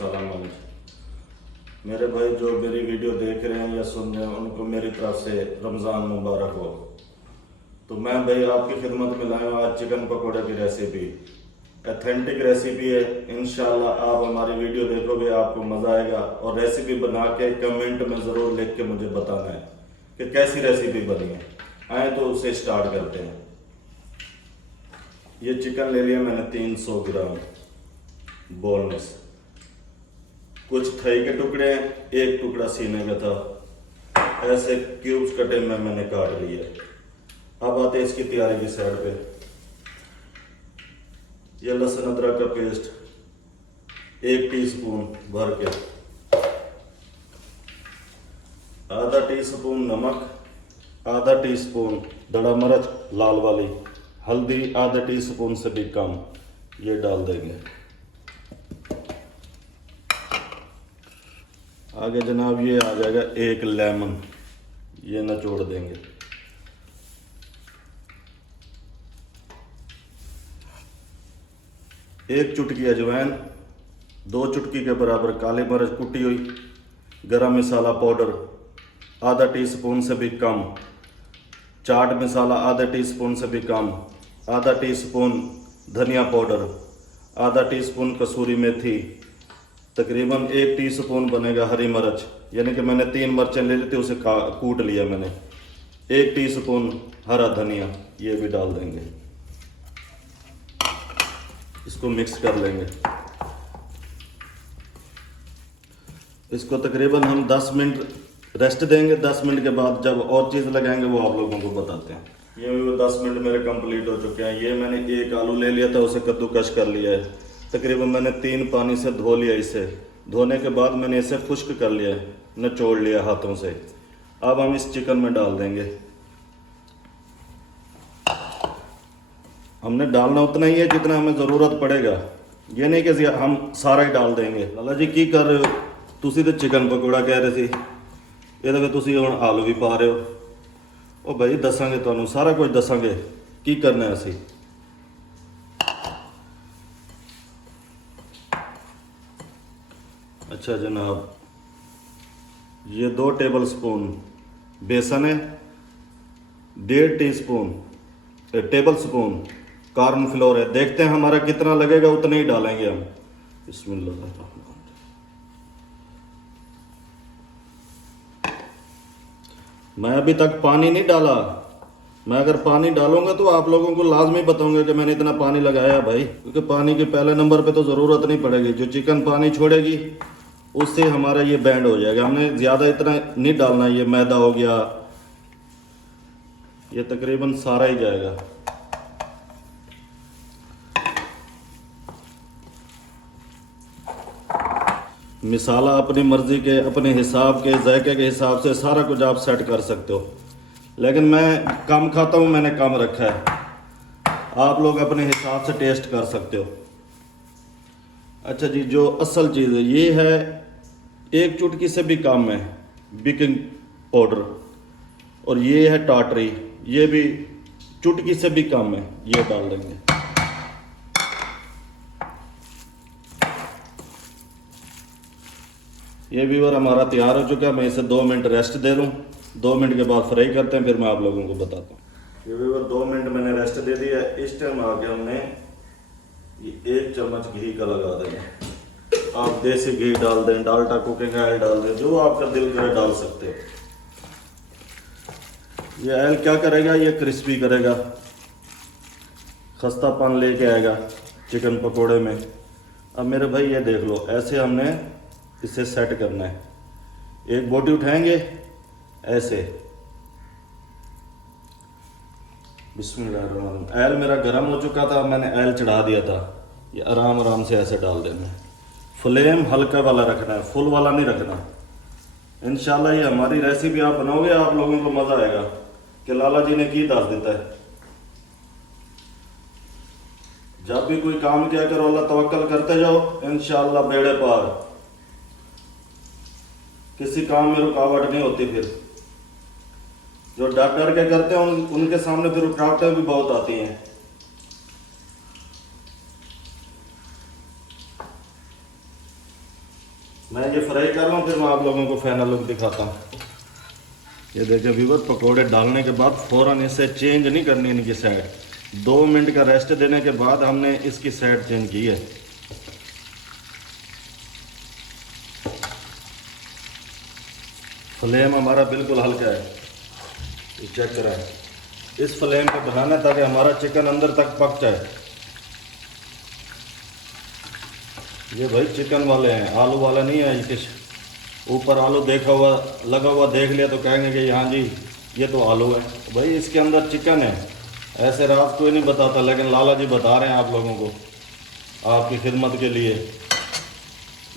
अस्सलाम वालेकुम। मेरे भाई जो मेरी वीडियो देख रहे हैं या सुन रहे हैं उनको मेरी तरफ से रमज़ान मुबारक हो। तो मैं भाई आपकी खिदमत में लाया हूँ आज चिकन पकौड़े की रेसिपी। ऑथेंटिक रेसिपी है, इंशाल्लाह आप हमारी वीडियो देखोगे आपको मज़ा आएगा। और रेसिपी बना के कमेंट में ज़रूर लिख के मुझे बताना है कि कैसी रेसिपी बनी है। आए तो उसे स्टार्ट करते हैं। ये चिकन ले लिया मैंने 300 ग्राम बोनलेस, कुछ थई के टुकड़े हैं, एक टुकड़ा सीने का था। ऐसे क्यूब्स कटे में मैंने काट लिए। अब आते हैं इसकी तैयारी की साइड पे। ये लहसुन अदरक का पेस्ट 1 टीस्पून भर के, आधा टीस्पून नमक, आधा टीस्पून दड़ा मिर्च लाल वाली, हल्दी आधा टीस्पून से भी कम ये डाल देंगे। आगे जनाब ये आ जाएगा 1 लेमन, ये निचोड़ देंगे। एक चुटकी अजवाइन, 2 चुटकी के बराबर काली मिर्च कुटी हुई, गरम मसाला पाउडर आधा टीस्पून से भी कम, चाट मसाला आधा टीस्पून से भी कम, आधा टीस्पून धनिया पाउडर, आधा टीस्पून कसूरी मेथी, तकरीबन 1 टीस्पून बनेगा हरी मिर्च, यानी कि मैंने 3 मिर्चें ले ली थी उसे कूट लिया मैंने। 1 टीस्पून हरा धनिया ये भी डाल देंगे। इसको मिक्स कर लेंगे। इसको तकरीबन हम 10 मिनट रेस्ट देंगे। 10 मिनट के बाद जब और चीज़ लगाएंगे वो आप लोगों को बताते हैं। ये 10 मिनट मेरे कंप्लीट हो चुके हैं। ये मैंने 1 आलू ले लिया था, उसे कद्दूकश कर लिया है। तकरीबन मैंने 3 पानी से धो लिया। इसे धोने के बाद मैंने इसे खुश्क कर लिया है, निचोड़ लिया हाथों से। अब हम इस चिकन में डाल देंगे। हमने डालना उतना ही है जितना हमें ज़रूरत पड़ेगा, ये नहीं कि हम सारा ही डाल देंगे। लाला जी की कर रहे हो तुसी तो चिकन पकौड़ा कह रहे थे, ये तुसी हुण आलू भी पा रहे हो। ओ भाई दसांगे तुहानू सारा कुछ दसांगे की करना है असी। अच्छा जनाब, ये 2 टेबल स्पून बेसन है, 1.5 टेबल स्पून कॉर्नफ्लोर है। देखते हैं हमारा कितना लगेगा उतना ही डालेंगे हम। बिस्मिल्लाह। मैं अभी तक पानी नहीं डाला। मैं अगर पानी डालूंगा तो आप लोगों को लाजमी बताऊंगा कि मैंने इतना पानी लगाया भाई, क्योंकि पानी के पहले नंबर पे तो ज़रूरत नहीं पड़ेगी। जो चिकन पानी छोड़ेगी उससे हमारा ये बैंड हो जाएगा। हमने ज़्यादा इतना नहीं डालना। ये मैदा हो गया, ये तकरीबन सारा ही जाएगा। मसाला अपनी मर्ज़ी के, अपने हिसाब के, जायके के हिसाब से सारा कुछ आप सेट कर सकते हो, लेकिन मैं कम खाता हूँ, मैंने कम रखा है। आप लोग अपने हिसाब से टेस्ट कर सकते हो। अच्छा जी, जो असल चीज़ है ये है 1 चुटकी से भी कम है बेकिंग पाउडर, और ये है टाटरी, ये भी चुटकी से भी कम है, ये डाल देंगे। ये व्यूअर हमारा तैयार हो चुका है। मैं इसे 2 मिनट रेस्ट दे दूँ। 2 मिनट के बाद फ्राई करते हैं, फिर मैं आप लोगों को बताता हूँ। ये व्यूअर 2 मिनट मैंने रेस्ट दे दिया है। इस टाइम आके हमने ये 1 चम्मच घी का लगा देंगे। आप देसी घी डाल दें, डाल्डा कुकिंग ऑयल डाल दें, जो आपका दिल करे डाल सकते हो। ये ऑयल क्या करेगा, ये क्रिस्पी करेगा, खस्तापन लेके आएगा चिकन पकोड़े में। अब मेरे भाई ये देख लो, ऐसे हमने इसे सेट करना है। एक बोटी उठाएंगे ऐसे। बिस्मिल्लाह। ऑयल मेरा गर्म हो चुका था, मैंने ऑयल चढ़ा दिया था। ये आराम आराम से ऐसे डाल देना है। फ्लेम हल्का वाला रखना है, फुल वाला नहीं रखना। इंशाल्लाह ये हमारी रेसिपी आप बनाओगे, आप लोगों को मज़ा आएगा कि लाला जी ने की दस देता है। जब भी कोई काम किया करो अल्लाह तवक्कल करते जाओ, इंशाल्लाह बेड़े पार। किसी काम में रुकावट नहीं होती। फिर जो डर डर के करते हैं उनके सामने फिर रुकावटें भी बहुत आती हैं। मैं ये फ्राई कर लूँ, फिर मैं आप लोगों को फाइनल लुक दिखाता हूँ। ये देखिए व्यूअर, पकोड़े डालने के बाद फ़ौरन इसे चेंज नहीं करनी इनकी साइड। 2 मिनट का रेस्ट देने के बाद हमने इसकी साइड चेंज की है। फ्लेम हमारा बिल्कुल हल्का है, ये चेक कराएं। इस फ्लेम पे बनाना है ताकि हमारा चिकन अंदर तक पक जाए। ये भाई चिकन वाले हैं, आलू वाला नहीं है। ये ऊपर आलू देखा हुआ लगा हुआ देख लिया तो कहेंगे कि हाँ जी ये तो आलू है। भाई इसके अंदर चिकन है। ऐसे रात कोई नहीं बताता, लेकिन लाला जी बता रहे हैं आप लोगों को, आपकी खिदमत के लिए।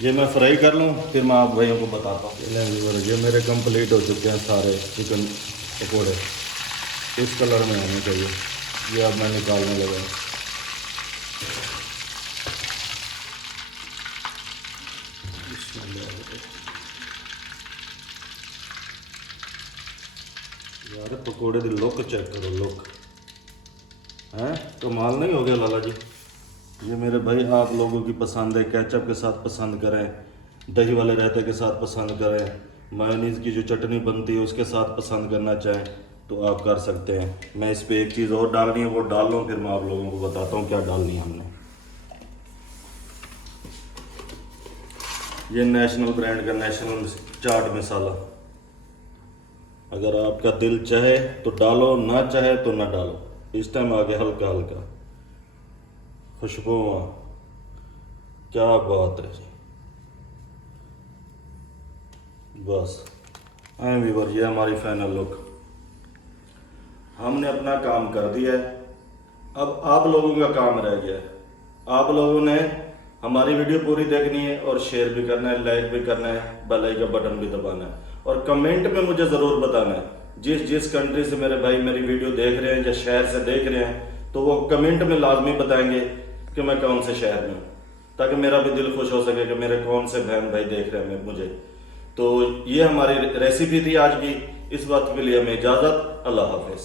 ये मैं फ्राई कर लूँ, फिर मैं आप भाइयों को बताता हूँ। ये मेरे कंप्लीट हो चुके हैं सारे चिकन पकौड़े। इस कलर में होने चाहिए। ये अब मैं निकालने लगा। यार पकौड़े की लुक चेक करो, लुक है कमाल नहीं हो गया लाला जी। ये मेरे भाई आप लोगों की पसंद है, केचप के साथ पसंद करें, दही वाले रायते के साथ पसंद करें, मायोनीज़ की जो चटनी बनती है उसके साथ पसंद करना चाहें तो आप कर सकते हैं। मैं इस पर एक चीज़ और डालनी है वो डाल लूँ, फिर मैं आप लोगों को बताता हूँ क्या डालनी है हमने। ये नेशनल ब्रांड का नेशनल चाट मसाला, अगर आपका दिल चाहे तो डालो, ना चाहे तो ना डालो। इस टाइम आगे हल्का हल्का खुशबू, क्या बात है जी। बस व्यूअर, ये हमारी फाइनल लुक। हमने अपना काम कर दिया है, अब आप लोगों का काम रह गया है। आप लोगों ने हमारी वीडियो पूरी देखनी है और शेयर भी करना है, लाइक भी करना है, बेल आइकन का बटन भी दबाना है और कमेंट में मुझे ज़रूर बताना है जिस कंट्री से मेरे भाई मेरी वीडियो देख रहे हैं या शहर से देख रहे हैं, तो वो कमेंट में लाजमी बताएंगे कि मैं कौन से शहर में हूँ, ताकि मेरा भी दिल खुश हो सके कि मेरे कौन से बहन भाई देख रहे हैं मुझे। तो ये हमारी रेसिपी थी आज की। इस बात के लिए हमें इजाज़त। अल्लाह हाफिज़।